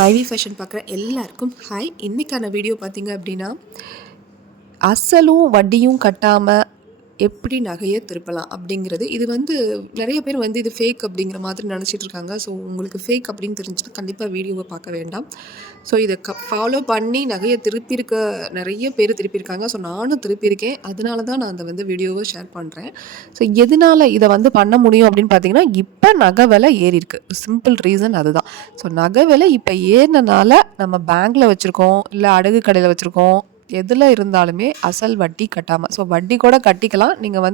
மைவி ஃபேஷன் பார்க்குற எல்லாருக்கும் ஹாய். இன்றைக்கான வீடியோ பார்த்தீங்க அப்படின்னா, அசலும் வட்டியும் கட்டாமல் எப்படி நகையை திருப்பலாம் அப்படிங்கிறது. இது நிறைய பேர் இது ஃபேக் அப்படிங்கிற மாதிரி நினச்சிட்டு இருக்காங்க. ஸோ உங்களுக்கு ஃபேக் அப்படின்னு தெரிஞ்சுன்னா கண்டிப்பாக வீடியோவை பார்க்க வேண்டாம். ஸோ இதை ஃபாலோ பண்ணி நகையை நிறைய பேர் திருப்பியிருக்காங்க. ஸோ நானும் திருப்பியிருக்கேன். அதனால தான் நான் அந்த வீடியோவை ஷேர் பண்ணுறேன். ஸோ எதனால் இதை பண்ண முடியும் அப்படின்னு பார்த்தீங்கன்னா, இப்போ நகை விலை ஏறி இருக்கு. சிம்பிள் ரீசன் அதுதான். ஸோ நகை விலை இப்போ ஏறினால நம்ம பேங்க்கில் வச்சுருக்கோம், இல்லை அடகு கடையில் வச்சுருக்கோம், எதில் இருந்தாலுமே அசல் வட்டி கட்டாமல், ஸோ வட்டி கூட கட்டிக்கலாம். நீங்கள்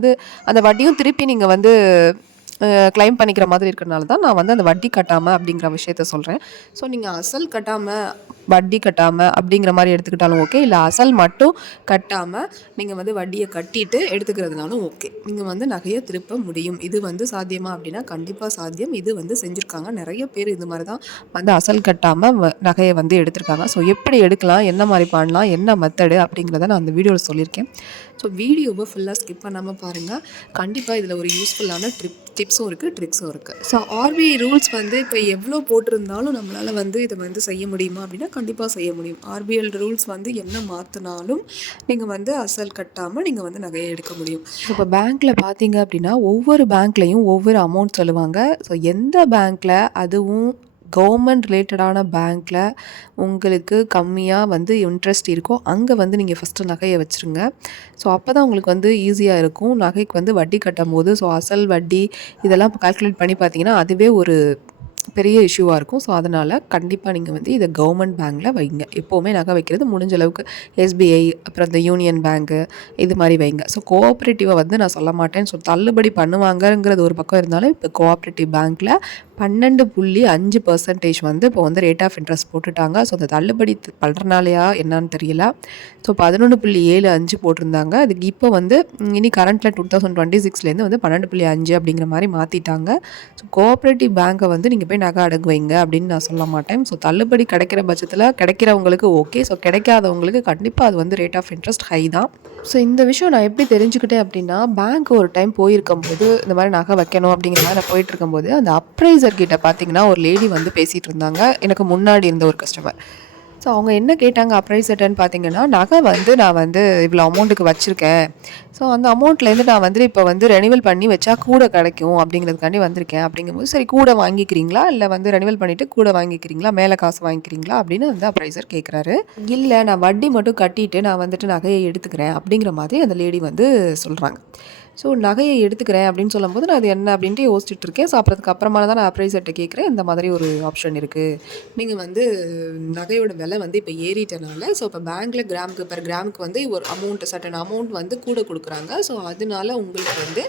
அந்த வட்டியும் திருப்பி நீங்கள் கிளைம் பண்ணிக்கிற மாதிரி இருக்கிறனால தான் நான் அந்த வட்டி கட்டாமல் அப்படிங்கிற விஷயத்த சொல்கிறேன். ஸோ நீங்கள் அசல் கட்டாமல் வட்டி கட்டாமல் அப்படிங்கிற மாதிரி எடுத்துக்கிட்டாலும் ஓகே, இல்லை அசல் மட்டும் கட்டாமல் நீங்கள் வட்டியை கட்டிட்டு எடுத்துக்கிறதுனாலும் ஓகே. நீங்கள் நகையை திருப்ப முடியும். இது சாத்தியமா அப்படின்னா கண்டிப்பாக சாத்தியம். இது செஞ்சுருக்காங்க. நிறைய பேர் இது மாதிரி தான் அசல் கட்டாமல் நகையை எடுத்திருக்காங்க. ஸோ எப்படி எடுக்கலாம், என்ன மாதிரி பண்ணலாம், என்ன மெத்தடு அப்படிங்கிறத நான் அந்த வீடியோவில் சொல்லியிருக்கேன். ஸோ வீடியோவை ஃபுல்லாக ஸ்கிப் பண்ணாமல் பாருங்கள். கண்டிப்பாக இதில் ஒரு யூஸ்ஃபுல்லான டிப்ஸும் இருக்குது, ட்ரிக்ஸும் இருக்குது. ஸோ ஆர்பிஐ ரூல்ஸ் இப்போ எவ்வளோ போட்டிருந்தாலும் நம்மளால் இதை செய்ய முடியுமா அப்படின்னா கண்டிப்பாக செய்ய முடியும். ஆர்பிஐ ரூல்ஸ் என்ன மாற்றினாலும் நீங்கள் அசல் கட்டாமல் நீங்கள் நகையை எடுக்க முடியும். இப்போ பேங்க்கில் பார்த்தீங்க அப்படின்னா ஒவ்வொரு பேங்க்லேயும் ஒவ்வொரு அமௌண்ட் சொல்லுவாங்க. ஸோ எந்த பேங்க்கில் அதுவும் கவர்மெண்ட் ரிலேட்டடான பேங்க்கில் உங்களுக்கு கம்மியாக இன்ட்ரெஸ்ட் இருக்கோ அங்கே நீங்கள் ஃபஸ்ட்டு நகையை வச்சுருங்க. ஸோ அப்போ தான் உங்களுக்கு ஈஸியாக இருக்கும். நகைக்கு வட்டி கட்டும் போது ஸோ அசல் வட்டி இதெல்லாம் கால்குலேட் பண்ணி பார்த்தீங்கன்னா அதுவே ஒரு பெரிய இஷ்யூவாக இருக்கும். ஸோ அதனால் கண்டிப்பாக நீங்கள் இதை கவர்மெண்ட் பேங்க்கில் வைங்க. எப்போவுமே நகை வைக்கிறது முடிஞ்ச அளவுக்கு எஸ்பிஐ, அப்புறம் இந்த யூனியன் பேங்க்கு இது மாதிரி வைங்க. ஸோ கோஆப்ரேட்டிவை நான் சொல்ல மாட்டேன். ஸோ தள்ளுபடி பண்ணுவாங்கங்கிறது ஒரு பக்கம் இருந்தாலும் இப்போ கோஆப்ரேட்டிவ் பேங்க்கில் 12.5% இப்போ ரேட் ஆஃப் இன்ட்ரெஸ்ட் போட்டுட்டாங்க. ஸோ அந்த தள்ளுபடி பண்ணுறனாலையா என்னான்னு தெரியல. ஸோ 11.75 போட்டிருந்தாங்க. அதுக்கு இப்போ இனி கரண்ட்டில் 2026லேருந்து 12.5 அப்படிங்கிற மாதிரி மாற்றிட்டாங்க. ஸோ கோஆப்ரேட்டிவ் பேங்க்கை நீங்கள் போய் நகை அடகு வைங்க அப்படின்னு நான் சொல்ல மாட்டேன். ஸோ தள்ளுபடி கிடைக்கிற பட்சத்தில் கிடைக்கிறவங்களுக்கு ஓகே. ஸோ கிடைக்காதவங்களுக்கு கண்டிப்பாக அது ரேட் ஆஃப் இன்ட்ரெஸ்ட் ஹை தான். ஸோ இந்த விஷயம் நான் எப்படி தெரிஞ்சுக்கிட்டேன் அப்படின்னா, பேங்க் ஒரு டைம் போயிருக்கும்போது இந்த மாதிரி நகை வைக்கணும் அப்படிங்கிற மாதிரி நான் போயிட்டு இருக்கும்போது அந்த அப்ரைசர் கிட்ட பார்த்தீங்கன்னா ஒரு லேடி பேசிகிட்டு இருந்தாங்க. எனக்கு முன்னாடி இருந்த ஒரு கஸ்டமர். ஸோ அவங்க என்ன கேட்டாங்க அப்ரைசர்ட்டன்னு பார்த்தீங்கன்னா, நகை நான் இவ்வளோ அமௌண்ட்டுக்கு வச்சுருக்கேன். ஸோ அந்த அமௌண்ட்லேருந்து நான் இப்போ ரெனிவல் பண்ணி வச்சா கூட கிடைக்கும் அப்படிங்கிறதுக்காண்டி வந்திருக்கேன். அப்படிங்கும்போது சரி கூட வாங்கிக்கிறீங்களா, இல்லை ரெனிவல் பண்ணிவிட்டு கூட வாங்கிக்கிறீங்களா, மேலே காசு வாங்கிக்கிறீங்களா அப்படின்னு அப்ரைசர் கேட்குறாரு. இல்லை நான் வட்டி மட்டும் கட்டிட்டு நான் நகையை எடுத்துக்கிறேன் அப்படிங்கிற மாதிரி அந்த லேடி சொல்கிறாங்க. ஸோ நகையை எடுத்துக்கிறேன் அப்படின்னு சொல்லும்போது நான் அது என்ன அப்படின்ட்டு யோசிச்சுட்டு இருக்கேன். ஸோ அப்புறமா தான் நான் அப்ரைசர்கிட்ட கேட்குறேன், இந்த மாதிரி ஒரு ஆப்ஷன் இருக்குது. நீங்கள் நகையோட விலை இப்போ ஏறிட்டனால ஸோ இப்போ பேங்க்கில் கிராமுக்கு ஒரு சட்டன் அமௌண்ட் கூட கொடுக்குறாங்க. ஸோ அதனால உங்களுக்கு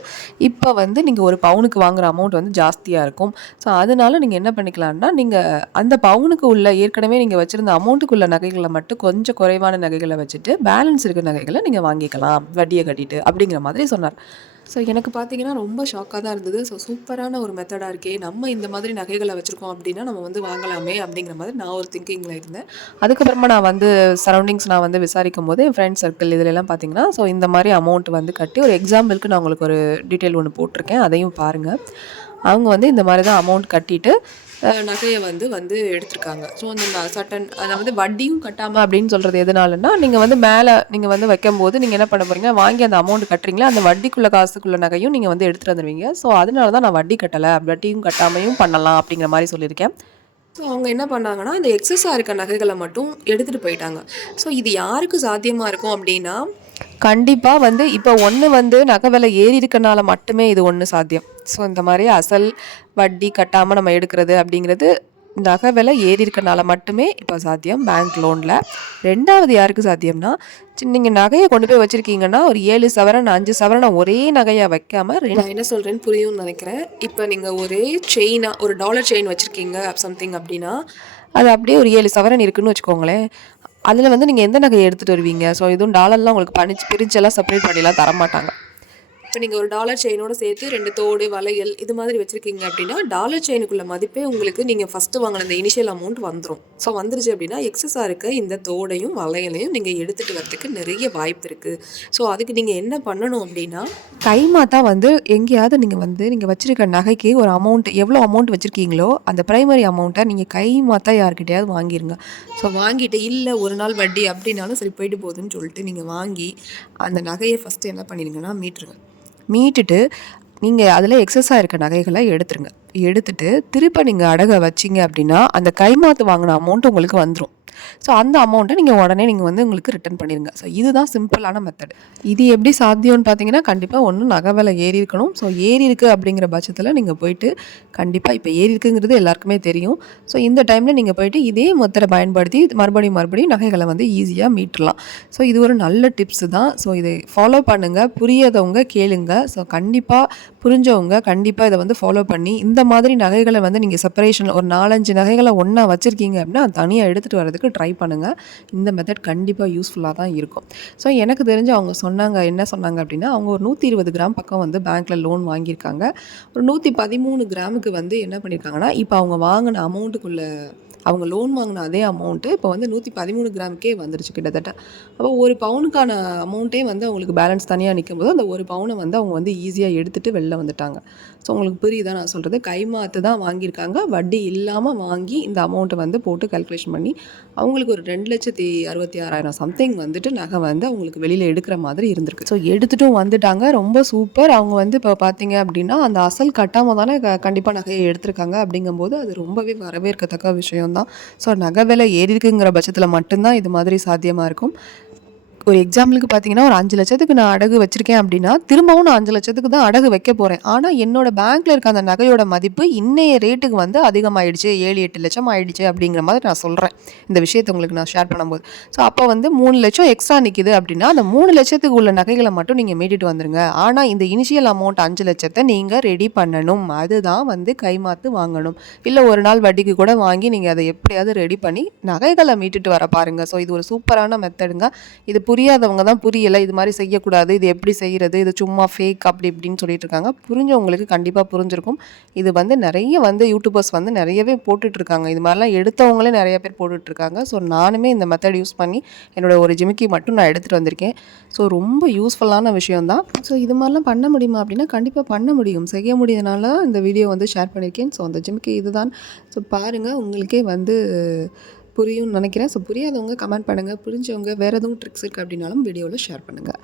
இப்போ நீங்கள் ஒரு பவுனுக்கு வாங்குகிற அமௌண்ட் ஜாஸ்தியாக இருக்கும். ஸோ அதனால நீங்கள் என்ன பண்ணிக்கலாம்னா, நீங்கள் அந்த பவுனுக்கு உள்ள ஏற்கனவே நீங்கள் வச்சுருந்த அமௌண்ட்டுக்குள்ள நகைகளை மட்டும் கொஞ்சம் குறைவான நகைகளை வச்சுட்டு பேலன்ஸ் இருக்கிற நகைகளை நீங்கள் வாங்கிக்கலாம் வட்டியை கட்டிட்டு அப்படிங்கிற மாதிரி சொன்னார். ஸோ எனக்கு பார்த்தீங்கன்னா ரொம்ப ஷாக்காக தான் இருந்தது. ஸோ சூப்பரான ஒரு மெத்தடாக இருக்கே, நம்ம இந்த மாதிரி நகைகளை வச்சுருக்கோம் அப்படின்னா நம்ம வாங்கலாமே அப்படிங்கிற மாதிரி நான் ஒரு திங்கிங்கில் இருந்தேன். அதுக்கப்புறமா நான் சரௌண்டிங்ஸ் நான் விசாரிக்கும் போது என் ஃப்ரெண்ட் சர்க்கிள் இதிலெல்லாம் பார்த்தீங்கன்னா ஸோ இந்த மாதிரி அமௌண்ட் கட்டி ஒரு எக்ஸாம்பிளுக்கு நான் உங்களுக்கு ஒரு டீட்டெயில் ஒன்று போட்டிருக்கேன், அதையும் பாருங்கள். அவங்க இந்த மாதிரி தான் அமௌண்ட் கட்டிட்டு நகையை எடுத்திருக்காங்க. ஸோ அந்த சட்டன் அதாவது வட்டியும் கட்டாமல் அப்படின்னு சொல்கிறது எதனாலன்னா, நீங்கள் மேலே நீங்கள் வைக்கும்போது நீங்கள் என்ன பண்ண போகிறீங்க, வாங்கி அந்த அமௌண்ட் கட்டுறீங்களா, அந்த வட்டிக்குள்ள காசுக்குள்ள நகையும் நீங்கள் எடுத்துகிட்டு வந்துடுவீங்க. ஸோ அதனால தான் நான் வட்டி கட்டலை, வட்டியும் கட்டாமையும் பண்ணலாம் அப்படிங்கிற மாதிரி சொல்லியிருக்கேன். ஸோ அவங்க என்ன பண்ணாங்கன்னா, இந்த எக்ஸஸாக இருக்க நகைகளை மட்டும் எடுத்துகிட்டு போயிட்டாங்க. ஸோ இது யாருக்கு சாத்தியமாக இருக்கும் அப்படின்னா, கண்டிப்பாக இப்போ ஒன்று நகை விலை ஏறி இருக்கனால மட்டுமே இது ஒன்று சாத்தியம். ஸோ இந்த மாதிரி அசல் வட்டி கட்டாமல் நம்ம எடுக்கிறது அப்படிங்கிறது நகை விலை ஏறி இருக்கனால மட்டுமே இப்போ சாத்தியம் பேங்க் லோனில். ரெண்டாவது யாருக்கு சாத்தியம்னா, நீங்கள் நகையை கொண்டு போய் வச்சுருக்கீங்கன்னா ஒரு 7 சவரன் 5 சவரனை ஒரே நகையாக வைக்காமல், நான் என்ன சொல்கிறேன்னு புரியும்னு நினைக்கிறேன். இப்போ நீங்கள் ஒரே செயினாக ஒரு டாலர் செயின் வச்சுருக்கீங்க சம்திங் அப்படின்னா, அது அப்படியே ஒரு 7 சவரன் இருக்குதுன்னு வச்சுக்கோங்களேன். அதில் நீங்கள் எந்த நகையை எடுத்துகிட்டு வருவீங்க? ஸோ இதுவும் டாலர்லாம் உங்களுக்கு பிரிச்செல்லாம் செப்பரேட் பண்ணிலாம் தரமாட்டாங்க. இப்போ நீங்கள் ஒரு டாலர் செயினோட சேர்த்து 2 தோடு வளையல் இது மாதிரி வச்சுருக்கீங்க அப்படின்னா டாலர் செயினுக்குள்ள மதிப்பே உங்களுக்கு நீங்கள் ஃபஸ்ட்டு வாங்கின இந்த இனிஷியல் அமௌண்ட் வந்துடும். ஸோ வந்துருச்சு அப்படின்னா எக்ஸஸாக இருக்க இந்த தோடையும் வளையலையும் நீங்கள் எடுத்துகிட்டு வரதுக்கு நிறைய வாய்ப்பு இருக்குது. ஸோ அதுக்கு நீங்கள் என்ன பண்ணணும் அப்படின்னா கைமாத்தா வந்து எங்கேயாவது நீங்கள் வச்சுருக்க நகைக்கு ஒரு அமௌண்ட் எவ்வளோ அமௌண்ட் வச்சுருக்கீங்களோ அந்த ப்ரைமரி அமௌண்ட்டை நீங்கள் கைமாத்தா யார்கிட்டையாவது வாங்கிடுங்க. ஸோ வாங்கிட்டு இல்லை ஒரு நாள் வட்டி அப்படின்னாலும் சரி போயிட்டு போகுதுன்னு சொல்லிட்டு நீங்கள் வாங்கி அந்த நகையை ஃபஸ்ட்டு என்ன பண்ணிடுங்கன்னா மீட்டுட்டு நீங்கள் அதில் எக்ஸஸாக இருக்க நகைகளை எடுத்துட்டு திருப்ப நீங்கள் அடகை வச்சிங்க அப்படின்னா அந்த கைமாற்று வாங்கின அமௌண்ட் உங்களுக்கு வந்துடும். ஸோ அந்த அமௌண்ட்டை நீங்கள் உடனே உங்களுக்கு ரிட்டர்ன் பண்ணிடுங்க. ஸோ இதுதான் சிம்பிளான மெத்தட். இது எப்படி சாத்தியம்னு பார்த்தீங்கன்னா கண்டிப்பாக ஒன்று நகை விலை ஏறி இருக்கணும். ஸோ ஏறி இருக்குது அப்படிங்கிற பட்சத்தில் நீங்கள் போயிட்டு கண்டிப்பாக இப்போ ஏறி இருக்குங்கிறது எல்லாருக்குமே தெரியும். ஸோ இந்த டைமில் நீங்கள் போயிட்டு இதே மெத்தடை பயன்படுத்தி மறுபடியும் நகைகளை ஈஸியாக மீட்டலாம். ஸோ இது ஒரு நல்ல டிப்ஸு தான். ஸோ இதை ஃபாலோ பண்ணுங்கள். புரியாதவங்க கேளுங்க. ஸோ கண்டிப்பாக புரிஞ்சவங்க கண்டிப்பாக இதை ஃபாலோ பண்ணி இந்த மாதிரி நகைகளை நீங்கள் செப்பரேஷன் ஒரு 4-5 நகைகளை ஒன்றா வச்சுருக்கீங்க அப்படின்னா தனியாக எடுத்துகிட்டு வரதுக்கு ட்ரை பண்ணுங்கள். இந்த மெத்தட் கண்டிப்பாக யூஸ்ஃபுல்லாக தான் இருக்கும். ஸோ எனக்கு தெரிஞ்சு அவங்க என்ன சொன்னாங்க அப்படின்னா அவங்க ஒரு 120 கிராம் பக்கம் பேங்க்கில் லோன் வாங்கியிருக்காங்க. ஒரு 113 கிராமுக்கு என்ன பண்ணியிருக்காங்கன்னா இப்போ அவங்க வாங்கின அமௌண்ட்டுக்குள்ளே அவங்க லோன் வாங்கின அதே அமௌண்ட்டு இப்போ 113 கிராமுக்கே வந்துருச்சு கிட்டத்தட்ட. அப்போ ஒரு பவுனுக்கான அமௌண்ட்டே அவங்களுக்கு பேலன்ஸ் தனியாக நிற்கும்போது அந்த ஒரு பவுனை அவங்க ஈஸியாக எடுத்துகிட்டு வெளில வந்துட்டாங்க. ஸோ உங்களுக்கு புரியுதா நான் சொல்கிறது? கைமாற்று தான் வாங்கியிருக்காங்க. வட்டி இல்லாமல் வாங்கி இந்த அமௌண்ட்டை போட்டு கால்குலேஷன் பண்ணி அவங்களுக்கு ஒரு 2,66,000 சம்திங் நகை அவங்களுக்கு வெளியில் எடுக்கிற மாதிரி இருந்திருக்கு. ஸோ எடுத்துகிட்டும் வந்துட்டாங்க. ரொம்ப சூப்பர். அவங்க இப்போ பார்த்தீங்க அப்படின்னா அந்த அசல் கட்டாமல் தானே கண்டிப்பாக நகையை எடுத்திருக்காங்க. அப்படிங்கும்போது அது ரொம்பவே வரவேற்கத்தக்க விஷயம் தான். ஸோ நகை விலை ஏறி இருக்குங்கிற பட்சத்தில் மட்டும்தான் இது மாதிரி சாத்தியமாக இருக்கும். ஒரு எக்ஸாம்பிளுக்கு பார்த்தீங்கன்னா ஒரு 5 லட்சத்துக்கு நான் அடகு வச்சுருக்கேன் அப்படின்னா திரும்பவும் நான் 5 லட்சத்துக்கு தான் அடகு வைக்க போகிறேன். ஆனால் என்னோட பேங்க்கில் இருக்க அந்த நகையோட மதிப்பு இன்னைய ரேட்டுக்கு அதிகமாகிடுச்சு, 7-8 லட்சம் ஆகிடுச்சு அப்படிங்கிற மாதிரி நான் சொல்கிறேன். இந்த விஷயத்தை உங்களுக்கு நான் ஷேர் பண்ணும்போது ஸோ அப்போ 3 லட்சம் எக்ஸ்ட்ரா நிற்கிது அப்படின்னா அந்த 3 லட்சத்துக்கு உள்ள நகைகளை மட்டும் நீங்கள் மீட்டுட்டு வந்துடுங்க. ஆனால் இந்த இனிஷியல் அமௌண்ட் 5 லட்சத்தை நீங்கள் ரெடி பண்ணணும். அதுதான் கைமாற்று வாங்கணும். இல்லை ஒரு நாள் வட்டிக்கு கூட வாங்கி நீங்கள் அதை எப்படியாவது ரெடி பண்ணி நகைகளை மீட்டுட்டு வர பாருங்கள். ஸோ இது ஒரு சூப்பரான மெத்தடுங்க. இது புரியாதவங்க தான் புரியலை, இது மாதிரி செய்யக்கூடாது, இது எப்படி செய்கிறது, இது சும்மா ஃபேக் அப்படி இப்படின்னு சொல்லிட்டு இருக்காங்க. புரிஞ்சவங்களுக்கு கண்டிப்பாக புரிஞ்சிருக்கும். இது நிறைய யூடியூபர்ஸ் நிறையவே போட்டுட்ருக்காங்க. இது மாதிரிலாம் எடுத்தவங்களே நிறைய பேர் போட்டுட்ருக்காங்க. ஸோ நானுமே இந்த மெத்தட் யூஸ் பண்ணி என்னோடய ஒரு ஜிமிக்கி மட்டும் நான் எடுத்துகிட்டு வந்திருக்கேன். ஸோ ரொம்ப யூஸ்ஃபுல்லான விஷயந்தான். ஸோ இது மாதிரிலாம் பண்ண முடியுமா அப்படின்னா கண்டிப்பாக பண்ண முடியும். செய்ய முடியறதுனால தான் இந்த வீடியோ ஷேர் பண்ணியிருக்கேன். ஸோ அந்த ஜிமிக்கி இதுதான். ஸோ பாருங்கள், உங்களுக்கே புரியும்னு நினைக்கிறேன். ஸோ புரியாதவங்க கமெண்ட் பண்ணுங்கள். புரிஞ்சவங்க வேறு எதுவும் ட்ரிக்ஸ் இருக்குது அப்படின்னாலும் வீடியோவில் ஷேர் பண்ணுங்கள்.